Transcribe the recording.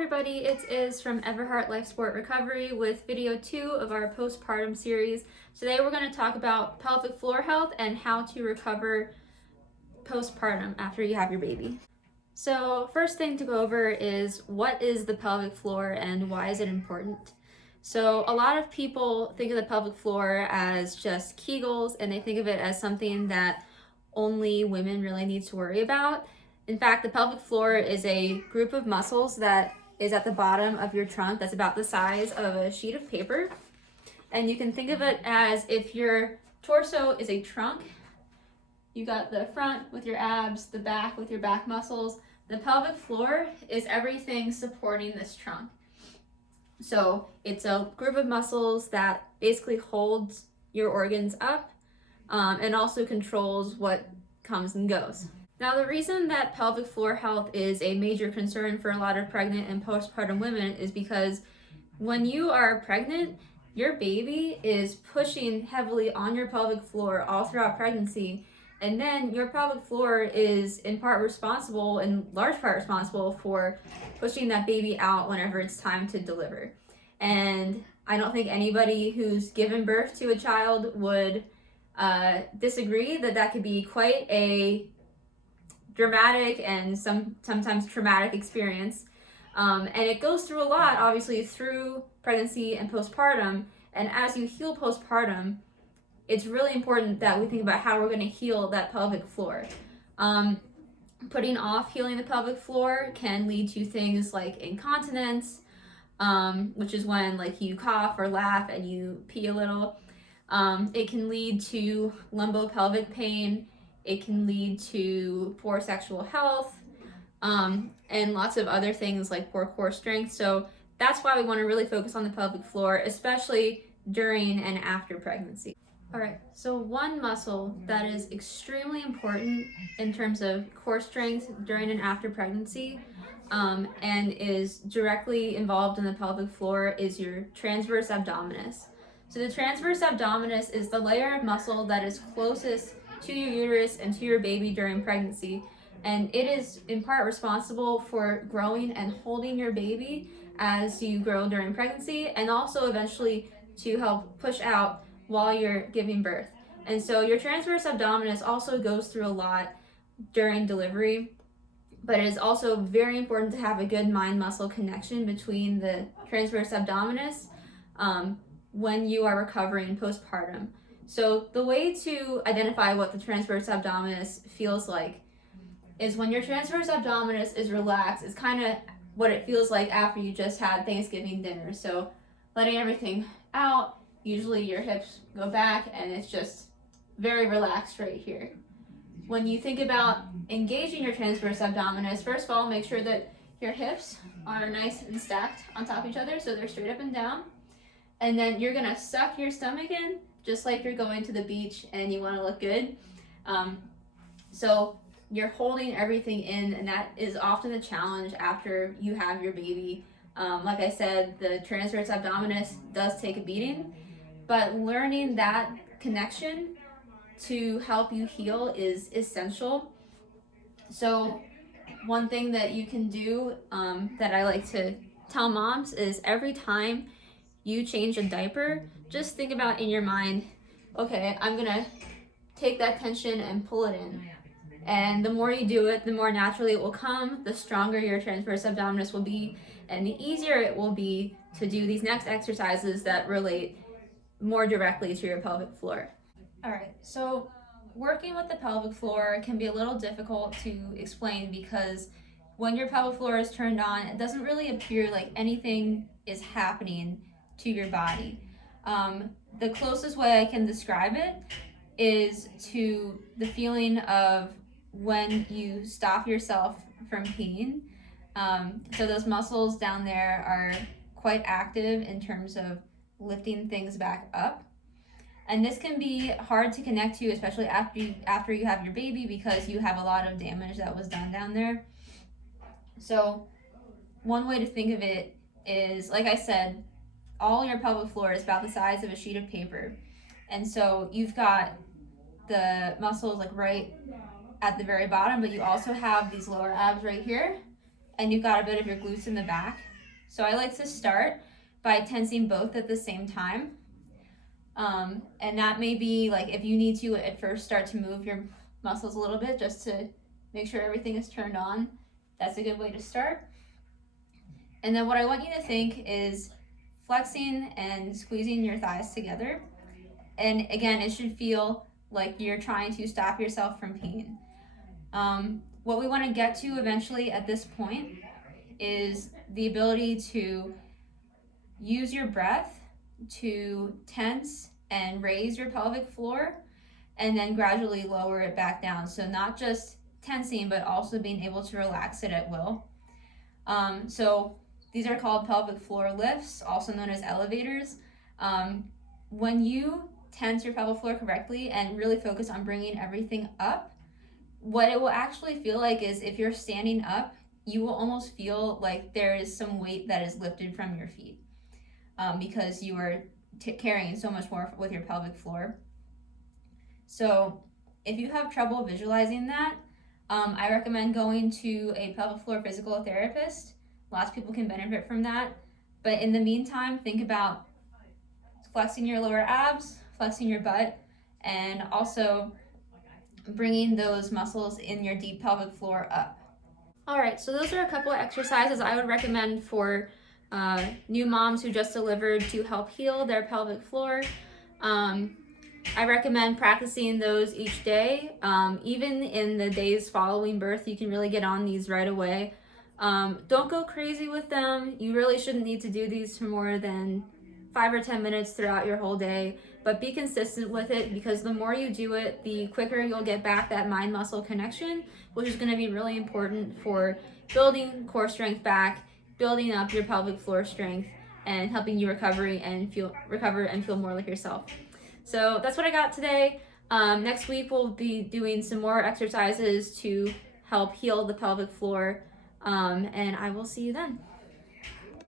everybody, it is from Everheart Life Sport Recovery with video 2 of our postpartum series. Today we're going to talk about pelvic floor health and how to recover postpartum after you have your baby. So first thing to go over is what is the pelvic floor and why is it important? So a lot of people think of the pelvic floor as just Kegels, and they think of it as something that only women really need to worry about. In fact, the pelvic floor is a group of muscles that is at the bottom of your trunk that's about the size of a sheet of paper. And you can think of it as if your torso is a trunk. You got the front with your abs, the back with your back muscles. The pelvic floor is everything supporting this trunk. So it's a group of muscles that basically holds your organs up and also controls what comes and goes. Now, the reason that pelvic floor health is a major concern for a lot of pregnant and postpartum women is because when you are pregnant, your baby is pushing heavily on your pelvic floor all throughout pregnancy, and then your pelvic floor is in large part responsible for pushing that baby out whenever it's time to deliver. And I don't think anybody who's given birth to a child would disagree that could be quite a dramatic and sometimes traumatic experience. And it goes through a lot, obviously, through pregnancy and postpartum. And as you heal postpartum, it's really important that we think about how we're going to heal that pelvic floor. Putting off healing the pelvic floor can lead to things like incontinence, which is when you cough or laugh and you pee a little. It can lead to lumbopelvic pain. It can lead to poor sexual health, and lots of other things like poor core strength. So that's why we want to really focus on the pelvic floor, especially during and after pregnancy. All right, so one muscle that is extremely important in terms of core strength during and after pregnancy and is directly involved in the pelvic floor is your transverse abdominis. So the transverse abdominis is the layer of muscle that is closest to your uterus and to your baby during pregnancy, and it is in part responsible for growing and holding your baby as you grow during pregnancy, and also eventually to help push out while you're giving birth. And so your transverse abdominis also goes through a lot during delivery, but it is also very important to have a good mind-muscle connection between the transverse abdominis when you are recovering postpartum. So the way to identify what the transverse abdominis feels like is when your transverse abdominis is relaxed. It's kind of what it feels like after you just had Thanksgiving dinner. So letting everything out, usually your hips go back and it's just very relaxed right here. When you think about engaging your transverse abdominis, first of all, make sure that your hips are nice and stacked on top of each other so they're straight up and down. And then you're gonna suck your stomach in just like you're going to the beach and you want to look good. So you're holding everything in, and that is often the challenge after you have your baby. Like I said, the transverse abdominis does take a beating, but learning that connection to help you heal is essential. So one thing that you can do that I like to tell moms is every time you change a diaper, just think about in your mind, okay, I'm gonna take that tension and pull it in. And the more you do it, the more naturally it will come, the stronger your transverse abdominis will be, and the easier it will be to do these next exercises that relate more directly to your pelvic floor. All right, so working with the pelvic floor can be a little difficult to explain because when your pelvic floor is turned on, it doesn't really appear like anything is happening to your body. The closest way I can describe it is to the feeling of when you stop yourself from peeing. So those muscles down there are quite active in terms of lifting things back up. And this can be hard to connect to, especially after you have your baby, because you have a lot of damage that was done down there. So one way to think of it is, like I said, all your pelvic floor is about the size of a sheet of paper. And so you've got the muscles right at the very bottom, but you also have these lower abs right here. and you've got a bit of your glutes in the back. So I like to start by tensing both at the same time. And that may be like if you need to at first start to move your muscles a little bit just to make sure everything is turned on. That's a good way to start. And then what I want you to think is flexing and squeezing your thighs together. And again, it should feel like you're trying to stop yourself from pain. What we want to get to eventually at this point is the ability to use your breath to tense and raise your pelvic floor and then gradually lower it back down. So not just tensing, but also being able to relax it at will. So these are called pelvic floor lifts, also known as elevators. When you tense your pelvic floor correctly and really focus on bringing everything up, what it will actually feel like is if you're standing up, you will almost feel like there is some weight that is lifted from your feet because you are carrying so much more with your pelvic floor. So if you have trouble visualizing that, I recommend going to a pelvic floor physical therapist. Lots of people can benefit from that. But in the meantime, think about flexing your lower abs, flexing your butt, and also bringing those muscles in your deep pelvic floor up. All right, so those are a couple of exercises I would recommend for new moms who just delivered to help heal their pelvic floor. I recommend practicing those each day. Even in the days following birth, you can really get on these right away. Don't go crazy with them. You really shouldn't need to do these for more than 5 or 10 minutes throughout your whole day, but be consistent with it because the more you do it, the quicker you'll get back that mind-muscle connection, which is going to be really important for building core strength back, building up your pelvic floor strength, and helping you recover and feel more like yourself. So that's what I got today. Next week we'll be doing some more exercises to help heal the pelvic floor, and I will see you then.